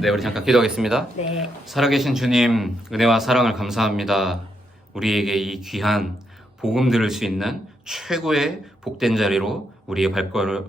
네, 우리 잠깐 기도하겠습니다. 네. 살아계신 주님, 은혜와 사랑을 감사합니다. 우리에게 이 귀한 복음 들을 수 있는 최고의 복된 자리로 우리의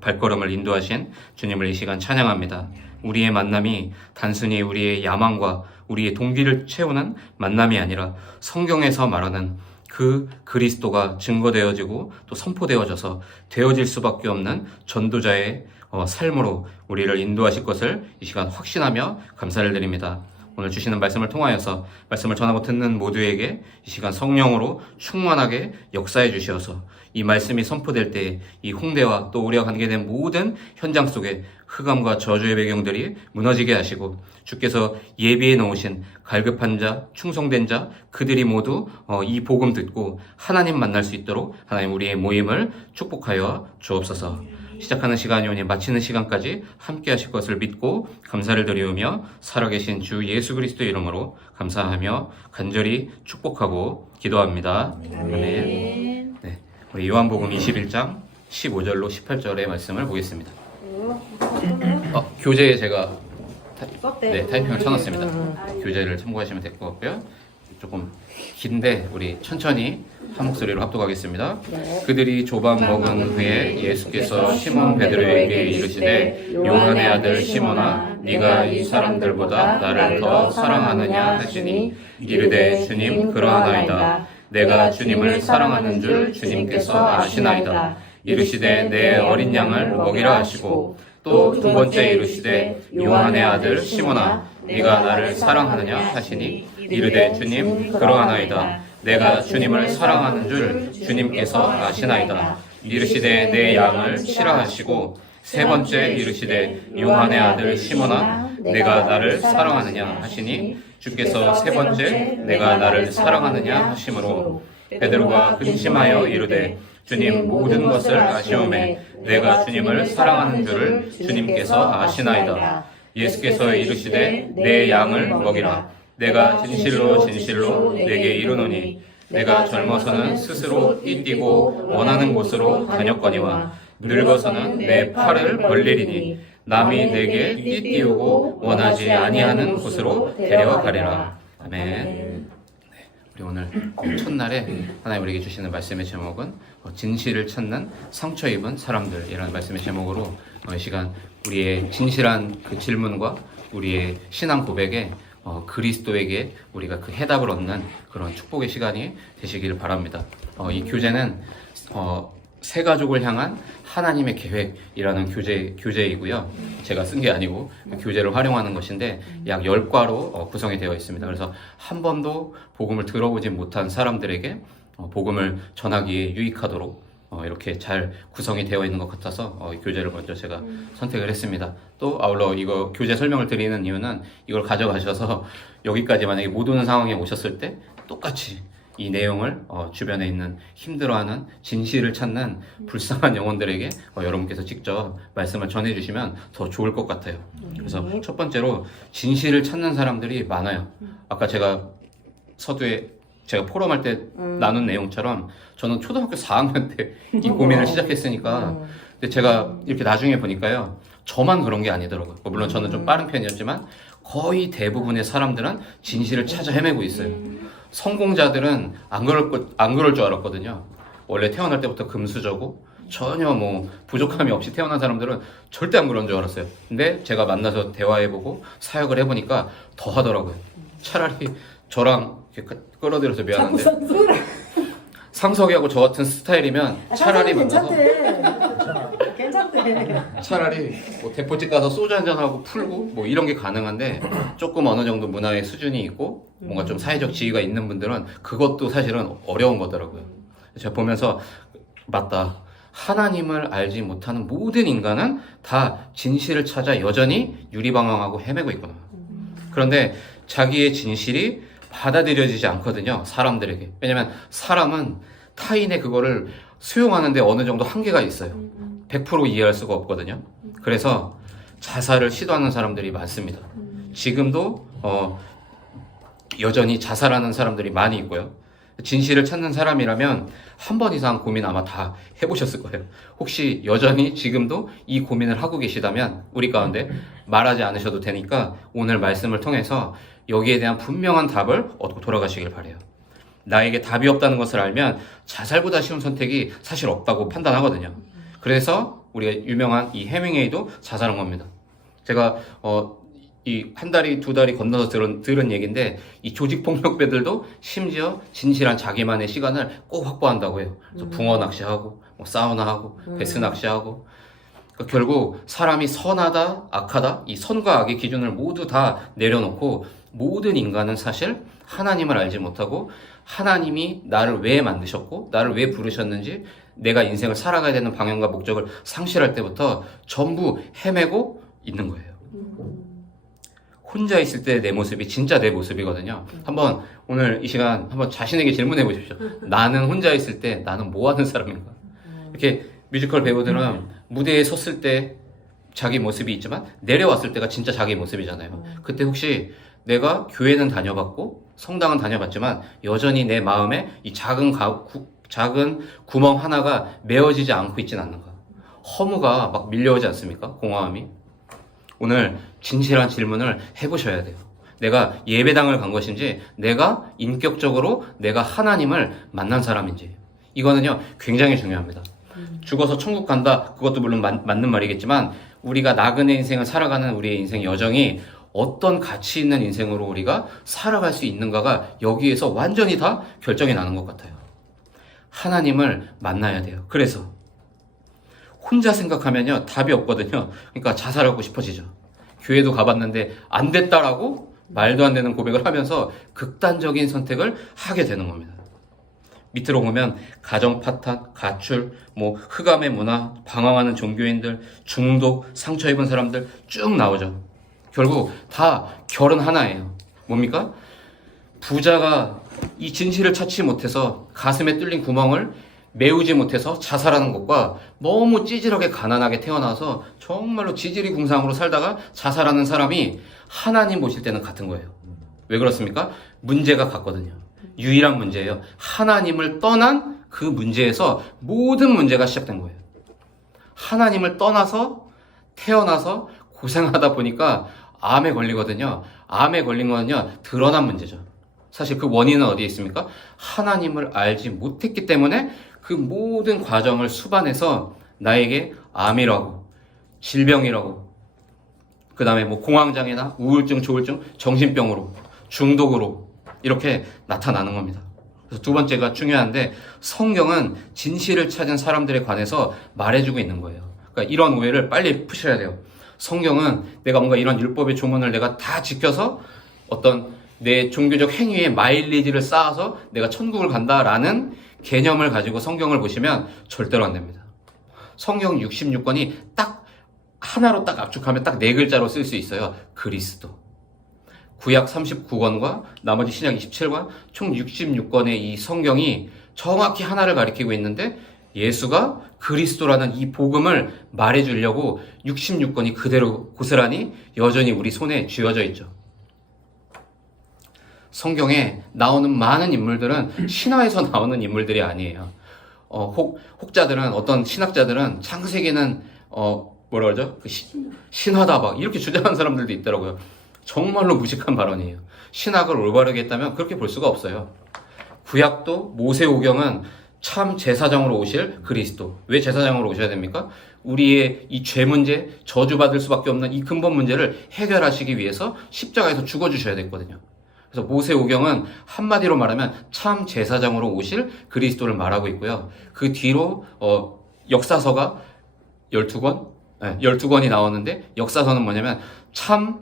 발걸음을 인도하신 주님을 이 시간 찬양합니다. 우리의 만남이 단순히 우리의 야망과 우리의 동기를 채우는 만남이 아니라 성경에서 말하는 그 그리스도가 증거되어지고 또 선포되어져서 되어질 수밖에 없는 전도자의 삶으로 우리를 인도하실 것을 이 시간 확신하며 감사를 드립니다. 오늘 주시는 말씀을 통하여서 말씀을 전하고 듣는 모두에게 이 시간 성령으로 충만하게 역사해 주시어서 이 말씀이 선포될 때 이 홍대와 또 우리와 관계된 모든 현장 속에 흑암과 저주의 배경들이 무너지게 하시고 주께서 예비해 놓으신 갈급한 자, 충성된 자 그들이 모두 이 복음 듣고 하나님 만날 수 있도록 하나님 우리의 모임을 축복하여 주옵소서. 시작하는 시간이 오니 마치는 시간까지 함께 하실 것을 믿고 감사를 드리우며 살아계신 주 예수 그리스도의 이름으로 감사하며 간절히 축복하고 기도합니다. 아멘. 네, 우리 요한복음 21장 15절로 18절의 말씀을 보겠습니다. 교재에 제가 타이핑을 쳐놨습니다. 교재를 참고하시면 될 것 같고요. 조금 긴데 우리 천천히 한 목소리로 합독하겠습니다. 그들이 조밥 먹은 후에 예수께서 시몬 베드로에게 이르시되 요한의 아들 시몬아 네가 이 사람들보다 나를 더 사랑하느냐 하시니 이르되 주님 그러하나이다. 내가 주님을 사랑하는 줄 주님께서 아시나이다. 이르시되 내 어린 양을 먹이라 하시고 또 두 번째 이르시되 요한의 아들 시몬아 네가 나를 사랑하느냐 하시니 이르되 주님 그러하나이다. 내가 주님을 사랑하는 줄 주님께서 아시나이다. 이르시되 내 양을 치라 하시고 세 번째 이르시되 요한의 아들 시몬아 내가 나를 사랑하느냐 하시니 주께서 세 번째 내가 나를 사랑하느냐 하심으로 베드로가 근심하여 이르되 주님 모든 것을 아시오매 내가 주님을 사랑하는 줄을 주님께서 아시나이다. 예수께서 이르시되 내 양을 먹이라. 내가 진실로 진실로 내게 이르노니 내가 젊어서는 스스로 띠뛰고 원하는 곳으로 다녔거니와 늙어서는 내 팔을 벌리리니 남이 내게 띠띠우고 원하지 아니하는 곳으로 데려가리라. 아멘. 우리 오늘 첫날에 하나님 우리에게 주시는 말씀의 제목은 진실을 찾는 상처 입은 사람들이라는 말씀의 제목으로 이 시간 우리의 진실한 그 질문과 우리의 신앙 고백에 그리스도에게 우리가 그 해답을 얻는 그런 축복의 시간이 되시기를 바랍니다. 이 교재는 새 가족을 향한 하나님의 계획이라는 교재이고요. 제가 쓴 게 아니고 그 교재를 활용하는 것인데 약 10과로 구성이 되어 있습니다. 그래서 한 번도 복음을 들어보지 못한 사람들에게 복음을 전하기에 유익하도록 이렇게 잘 구성이 되어 있는 것 같아서 이 교재를 먼저 제가 선택을 했습니다. 또 아울러 이거 교재 설명을 드리는 이유는 이걸 가져가셔서 여기까지 만약에 못 오는 상황에 오셨을 때 똑같이 이 내용을 주변에 있는 힘들어하는 진실을 찾는 불쌍한 영혼들에게 여러분께서 직접 말씀을 전해주시면 더 좋을 것 같아요. 그래서 첫 번째로 진실을 찾는 사람들이 많아요. 아까 제가 서두에 제가 포럼할 때 나눈 내용처럼 저는 초등학교 4학년 때 이 고민을 시작했으니까 근데 제가 이렇게 나중에 보니까요 저만 그런 게 아니더라고요. 물론 저는 좀 빠른 편이었지만 거의 대부분의 사람들은 진실을 찾아 헤매고 있어요. 성공자들은 안 그럴 줄 알았거든요. 원래 태어날 때부터 금수저고 전혀 뭐 부족함이 없이 태어난 사람들은 절대 안 그런 줄 알았어요. 근데 제가 만나서 대화해보고 사역을 해보니까 더 하더라고요. 차라리 저랑 이렇게 끌어들여서 미안한데 상석이하고 저 같은 스타일이면 차라리 만나서 괜찮대. 차라리 뭐 대포집 가서 소주 한잔하고 풀고 뭐 이런 게 가능한데 조금 어느 정도 문화의 수준이 있고 뭔가 좀 사회적 지위가 있는 분들은 그것도 사실은 어려운 거더라고요. 제가 보면서 맞다. 하나님을 알지 못하는 모든 인간은 다 진실을 찾아 여전히 유리방황하고 헤매고 있구나. 그런데 자기의 진실이 받아들여지지 않거든요. 사람들에게. 왜냐면 사람은 타인의 그거를 수용하는데 어느 정도 한계가 있어요. 100% 이해할 수가 없거든요. 그래서 자살을 시도하는 사람들이 많습니다. 지금도 여전히 자살하는 사람들이 많이 있고요. 진실을 찾는 사람이라면 한 번 이상 고민 아마 다 해보셨을 거예요. 혹시 여전히 지금도 이 고민을 하고 계시다면 우리 가운데 말하지 않으셔도 되니까 오늘 말씀을 통해서 여기에 대한 분명한 답을 얻고 돌아가시길 바래요. 나에게 답이 없다는 것을 알면 자살보다 쉬운 선택이 사실 없다고 판단하거든요. 그래서 우리가 유명한 이 해밍웨이도 자살한 겁니다. 제가 이 한 달이 두 달이 건너서 들은 얘기인데 이 조직폭력배들도 심지어 진실한 자기만의 시간을 꼭 확보한다고 해요. 그래서 붕어 낚시하고 뭐 사우나하고 베스 낚시하고 그러니까 결국 사람이 선하다 악하다 이 선과 악의 기준을 모두 다 내려놓고 모든 인간은 사실 하나님을 알지 못하고 하나님이 나를 왜 만드셨고 나를 왜 부르셨는지 내가 인생을 살아가야 되는 방향과 목적을 상실할 때부터 전부 헤매고 있는 거예요. 혼자 있을 때 내 모습이 진짜 내 모습이거든요. 한번 오늘 이 시간 한번 자신에게 질문해 보십시오. 나는 혼자 있을 때 나는 뭐 하는 사람인가? 이렇게 뮤지컬 배우들은 무대에 섰을 때 자기 모습이 있지만 내려왔을 때가 진짜 자기 모습이잖아요. 그때 혹시 내가 교회는 다녀봤고 성당은 다녀봤지만 여전히 내 마음에 이 작은 구멍 하나가 메어지지 않고 있진 않는가? 허무가 막 밀려오지 않습니까? 공허함이. 오늘 진실한 질문을 해보셔야 돼요. 내가 예배당을 간 것인지 내가 인격적으로 내가 하나님을 만난 사람인지 이거는요 굉장히 중요합니다. 죽어서 천국 간다 그것도 물론 맞는 말이겠지만 우리가 나그네 인생을 살아가는 우리의 인생 여정이 어떤 가치 있는 인생으로 우리가 살아갈 수 있는가가 여기에서 완전히 다 결정이 나는 것 같아요. 하나님을 만나야 돼요. 그래서 혼자 생각하면요 답이 없거든요. 그러니까 자살하고 싶어지죠. 교회도 가봤는데 안 됐다라고 말도 안 되는 고백을 하면서 극단적인 선택을 하게 되는 겁니다. 밑으로 보면 가정 파탄, 가출, 뭐 흑암의 문화, 방황하는 종교인들, 중독, 상처 입은 사람들 쭉 나오죠. 결국 다 결은 하나예요. 뭡니까? 부자가 이 진실을 찾지 못해서 가슴에 뚫린 구멍을 메우지 못해서 자살하는 것과 너무 찌질하게 가난하게 태어나서 정말로 지지리궁상으로 살다가 자살하는 사람이 하나님 보실 때는 같은 거예요. 왜 그렇습니까? 문제가 같거든요. 유일한 문제예요. 하나님을 떠난 그 문제에서 모든 문제가 시작된 거예요. 하나님을 떠나서 태어나서 고생하다 보니까 암에 걸리거든요. 암에 걸린 거는요 드러난 문제죠. 사실 그 원인은 어디에 있습니까? 하나님을 알지 못했기 때문에 그 모든 과정을 수반해서 나에게 암이라고, 질병이라고, 그 다음에 뭐 공황장애나 우울증, 조울증, 정신병으로, 중독으로 이렇게 나타나는 겁니다. 그래서 두 번째가 중요한데 성경은 진실을 찾은 사람들에 관해서 말해주고 있는 거예요. 그러니까 이런 오해를 빨리 푸셔야 돼요. 성경은 내가 뭔가 이런 율법의 조문을 내가 다 지켜서 어떤 내 종교적 행위에 마일리지를 쌓아서 내가 천국을 간다라는 개념을 가지고 성경을 보시면 절대로 안 됩니다. 성경 66권이 딱 하나로 딱 압축하면 딱 네 글자로 쓸 수 있어요. 그리스도. 구약 39권과 나머지 신약 27권 총 66권의 이 성경이 정확히 하나를 가리키고 있는데 예수가 그리스도라는 이 복음을 말해주려고 66권이 그대로 고스란히 여전히 우리 손에 쥐어져 있죠. 성경에 나오는 많은 인물들은 신화에서 나오는 인물들이 아니에요. 혹자들은 어떤 신학자들은 창세기는 뭐라 그러죠? 신화다 막 이렇게 주장하는 사람들도 있더라고요. 정말로 무식한 발언이에요. 신학을 올바르게 했다면 그렇게 볼 수가 없어요. 구약도 모세오경은 참 제사장으로 오실 그리스도. 왜 제사장으로 오셔야 됩니까? 우리의 이 죄 문제, 저주받을 수밖에 없는 이 근본 문제를 해결하시기 위해서 십자가에서 죽어주셔야 됐거든요. 그래서 모세오경은 한마디로 말하면 참 제사장으로 오실 그리스도를 말하고 있고요. 그 뒤로 역사서가 12권? 네, 12권이 나오는데 역사서는 뭐냐면 참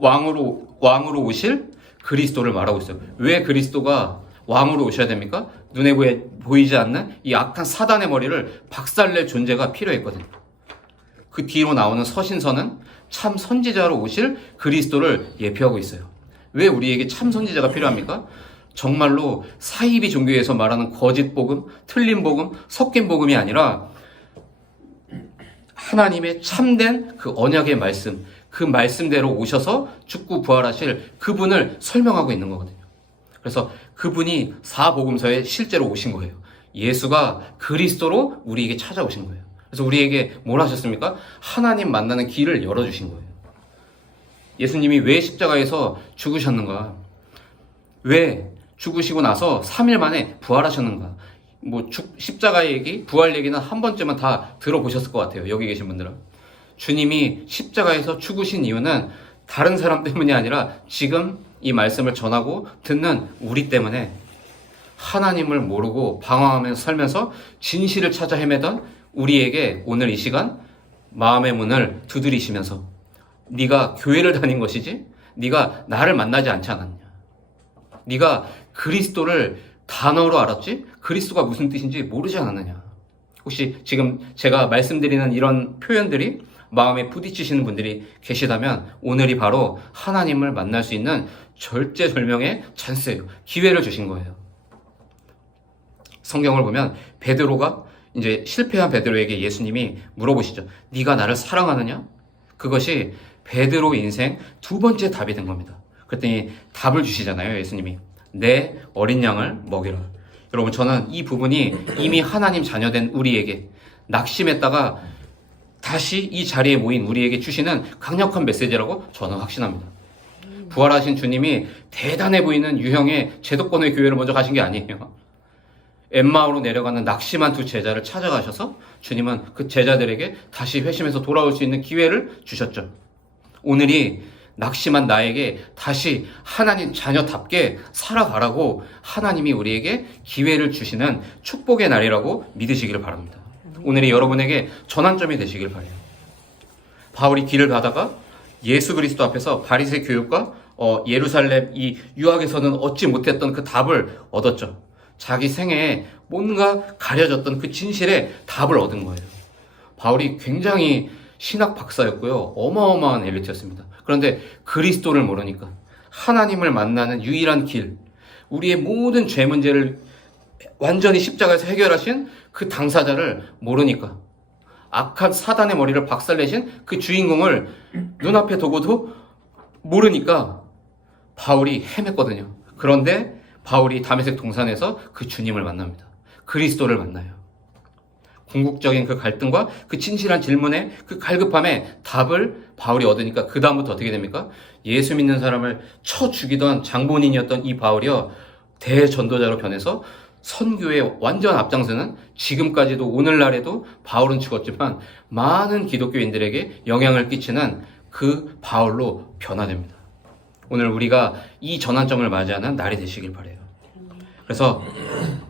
왕으로 오실 그리스도를 말하고 있어요. 왜 그리스도가 왕으로 오셔야 됩니까? 눈에 보이지 않는 이 악한 사단의 머리를 박살낼 존재가 필요했거든요. 그 뒤로 나오는 서신서는 참 선지자로 오실 그리스도를 예표하고 있어요. 왜 우리에게 참 선지자가 필요합니까? 정말로 사이비 종교에서 말하는 거짓 복음, 틀린 복음, 섞인 복음이 아니라 하나님의 참된 그 언약의 말씀, 그 말씀대로 오셔서 죽고 부활하실 그분을 설명하고 있는 거거든요. 그래서 그분이 사복음서에 실제로 오신 거예요. 예수가 그리스도로 우리에게 찾아오신 거예요. 그래서 우리에게 뭘 하셨습니까? 하나님 만나는 길을 열어주신 거예요. 예수님이 왜 십자가에서 죽으셨는가? 왜 죽으시고 나서 3일 만에 부활하셨는가? 십자가의 얘기, 부활 얘기는 한 번쯤은 다 들어보셨을 것 같아요. 여기 계신 분들은. 주님이 십자가에서 죽으신 이유는 다른 사람 때문이 아니라 지금 이 말씀을 전하고 듣는 우리 때문에 하나님을 모르고 방황하면서 살면서 진실을 찾아 헤매던 우리에게 오늘 이 시간 마음의 문을 두드리시면서 네가 교회를 다닌 것이지 네가 나를 만나지 않지 않았냐, 네가 그리스도를 단어로 알았지 그리스도가 무슨 뜻인지 모르지 않았느냐. 혹시 지금 제가 말씀드리는 이런 표현들이 마음에 부딪히시는 분들이 계시다면 오늘이 바로 하나님을 만날 수 있는 절제절명의 찬스예요. 기회를 주신 거예요. 성경을 보면 베드로가 이제 실패한 베드로에게 예수님이 물어보시죠. 네가 나를 사랑하느냐? 그것이 베드로 인생 두 번째 답이 된 겁니다. 그랬더니 답을 주시잖아요. 예수님이 내 어린 양을 먹이라. 여러분, 저는 이 부분이 이미 하나님 자녀된 우리에게 낙심했다가 다시 이 자리에 모인 우리에게 주시는 강력한 메시지라고 저는 확신합니다. 부활하신 주님이 대단해 보이는 유형의 제도권의 교회를 먼저 가신 게 아니에요. 엠마오로 내려가는 낙심한 두 제자를 찾아가셔서 주님은 그 제자들에게 다시 회심해서 돌아올 수 있는 기회를 주셨죠. 오늘이 낙심한 나에게 다시 하나님 자녀답게 살아가라고 하나님이 우리에게 기회를 주시는 축복의 날이라고 믿으시기를 바랍니다. 오늘이 여러분에게 전환점이 되시길 바라요. 바울이 길을 가다가 예수 그리스도 앞에서 바리새 교육과 예루살렘 이 유학에서는 얻지 못했던 그 답을 얻었죠. 자기 생애에 뭔가 가려졌던 그 진실의 답을 얻은 거예요. 바울이 굉장히 신학 박사였고요. 어마어마한 엘리트였습니다. 그런데 그리스도를 모르니까 하나님을 만나는 유일한 길, 우리의 모든 죄 문제를 완전히 십자가에서 해결하신 그 당사자를 모르니까 악한 사단의 머리를 박살내신 그 주인공을 눈앞에 두고도 모르니까 바울이 헤맸거든요. 그런데 바울이 다메섹 동산에서 그 주님을 만납니다. 그리스도를 만나요. 궁극적인 그 갈등과 그 진실한 질문에 그 갈급함에 답을 바울이 얻으니까 그 다음부터 어떻게 됩니까? 예수 믿는 사람을 쳐 죽이던 장본인이었던 이 바울이요, 대전도자로 변해서 선교에 완전 앞장서는, 지금까지도 오늘날에도 바울은 죽었지만 많은 기독교인들에게 영향을 끼치는 그 바울로 변화됩니다. 오늘 우리가 이 전환점을 맞이하는 날이 되시길 바라요. 그래서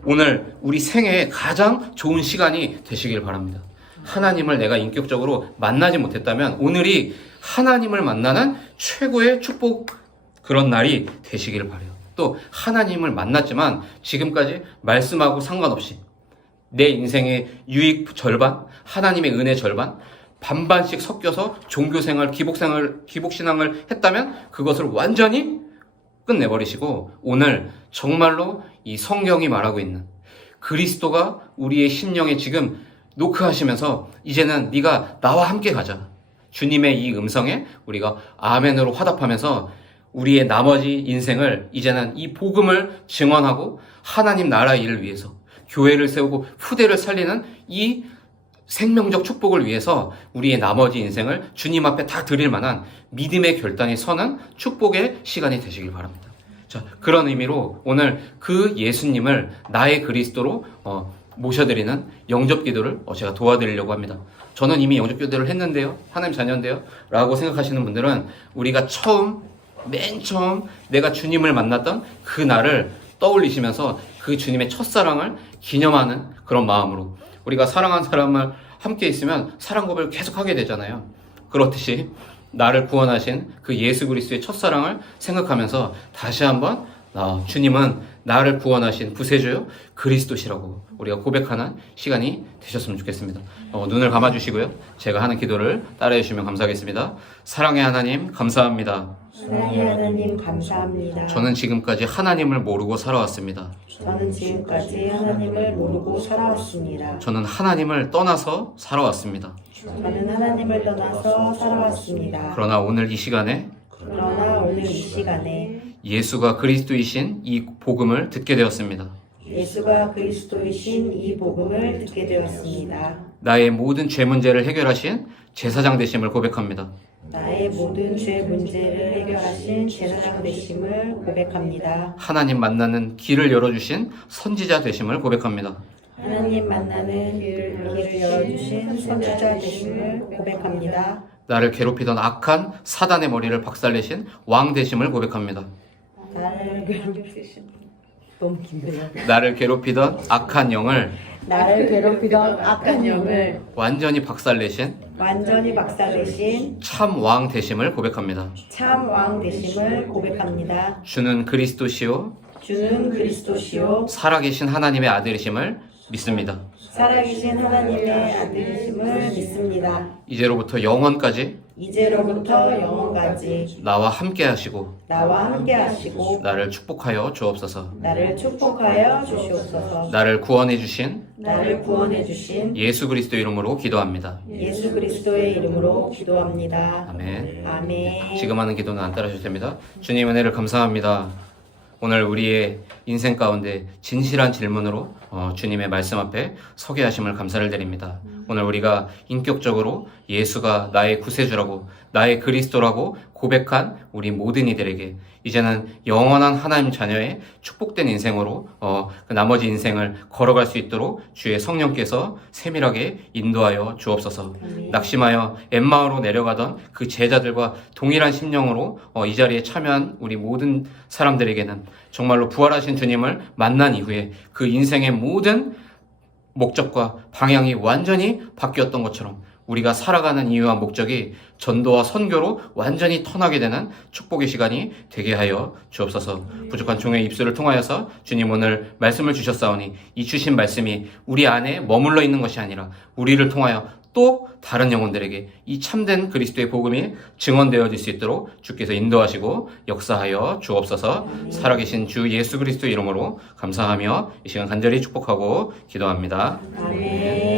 오늘 우리 생애에 가장 좋은 시간이 되시길 바랍니다. 하나님을 내가 인격적으로 만나지 못했다면 오늘이 하나님을 만나는 최고의 축복, 그런 날이 되시길 바라요. 또 하나님을 만났지만 지금까지 말씀하고 상관없이 내 인생의 유익 절반, 하나님의 은혜 절반, 반반씩 섞여서 종교생활, 기복신앙을 했다면 그것을 완전히 끝내버리시고 오늘 정말로 이 성경이 말하고 있는 그리스도가 우리의 심령에 지금 노크하시면서 이제는 네가 나와 함께 가자, 주님의 이 음성에 우리가 아멘으로 화답하면서 우리의 나머지 인생을 이제는 이 복음을 증언하고 하나님 나라 일을 위해서 교회를 세우고 후대를 살리는 이 생명적 축복을 위해서 우리의 나머지 인생을 주님 앞에 다 드릴 만한 믿음의 결단이 서는 축복의 시간이 되시길 바랍니다. 자, 그런 의미로 오늘 그 예수님을 나의 그리스도로 모셔드리는 영접 기도를 제가 도와드리려고 합니다. 저는 이미 영접 기도를 했는데요, 하나님 자녀인데요 라고 생각하시는 분들은 우리가 맨 처음 내가 주님을 만났던 그 날을 떠올리시면서 그 주님의 첫사랑을 기념하는 그런 마음으로, 우리가 사랑한 사람을 함께 있으면 사랑 고백을 계속 하게 되잖아요. 그렇듯이 나를 구원하신 그 예수 그리스도의 첫사랑을 생각하면서 다시 한번 주님은 나를 구원하신 구세주요 그리스도시라고 우리가 고백하는 시간이 되셨으면 좋겠습니다. 눈을 감아주시고요, 제가 하는 기도를 따라해 주시면 감사하겠습니다. 사랑의 하나님 감사합니다. 사랑의 하나님 감사합니다. 저는 지금까지 하나님을 모르고 살아왔습니다. 저는 지금까지 하나님을 모르고 살아왔습니다. 저는 하나님을 떠나서 살아왔습니다. 저는 하나님을 떠나서 살아왔습니다. 그러나 오늘 이 시간에 그러나 오늘 이 시간에 예수가 그리스도이신 이 복음을 듣게 되었습니다. 예수가 그리스도이신 이 복음을 듣게 되었습니다. 나의 모든 죄 문제를 해결하신 제사장 되심을 고백합니다. 나의 모든 죄 문제를 해결하신 제사장 되심을 고백합니다. 하나님 만나는 길을 열어주신 선지자 되심을 고백합니다. 하나님 만나는 길을 열어주신 선지자 되심을 고백합니다. 나를 괴롭히던 악한 사단의 머리를 박살내신 왕 되심을 고백합니다. 나를 괴롭히신 너무 긴데요. 나를 괴롭히던 악한 영을 나를 괴롭히던 악한 영을 완전히 박살내신 완전히 박살내신 참 왕 되심을 고백합니다. 참 왕 되심을 고백합니다. 주는 그리스도시요 주는 그리스도시요 살아계신 하나님의 아들이심을 믿습니다. 살아계신 하나님의 아들이심을 믿습니다. 이제로부터 영원까지 이제로부터 영원까지 나와 함께 하시고 나와 함께 하시고 나를 축복하여 주옵소서. 나를 축복하여 주시옵소서. 나를 구원해 주신 나를 구원해 주신 예수 그리스도 이름으로 기도합니다. 예수 그리스도의 이름으로 기도합니다. 아멘. 아멘. 지금 하는 기도는 안 따라하셔도 됩니다. 주님 은혜를 감사합니다. 오늘 우리의 인생 가운데 진실한 질문으로 주님의 말씀 앞에 서게 하심을 감사를 드립니다. 오늘 우리가 인격적으로 예수가 나의 구세주라고 나의 그리스도라고 고백한 우리 모든 이들에게 이제는 영원한 하나님 자녀의 축복된 인생으로 그 나머지 인생을 걸어갈 수 있도록 주의 성령께서 세밀하게 인도하여 주옵소서. 낙심하여 엠마오로 내려가던 그 제자들과 동일한 심령으로 이 자리에 참여한 우리 모든 사람들에게는 정말로 부활하신 주님을 만난 이후에 그 인생의 모든 목적과 방향이 완전히 바뀌었던 것처럼 우리가 살아가는 이유와 목적이 전도와 선교로 완전히 턴하게 되는 축복의 시간이 되게 하여 주옵소서. 부족한 종의 입술을 통하여서 주님 오늘 말씀을 주셨사오니 이 주신 말씀이 우리 안에 머물러 있는 것이 아니라 우리를 통하여 또 다른 영혼들에게 이 참된 그리스도의 복음이 증언되어질 수 있도록 주께서 인도하시고 역사하여 주옵소서. 살아계신 주 예수 그리스도 이름으로 감사하며 이 시간 간절히 축복하고 기도합니다. 아멘.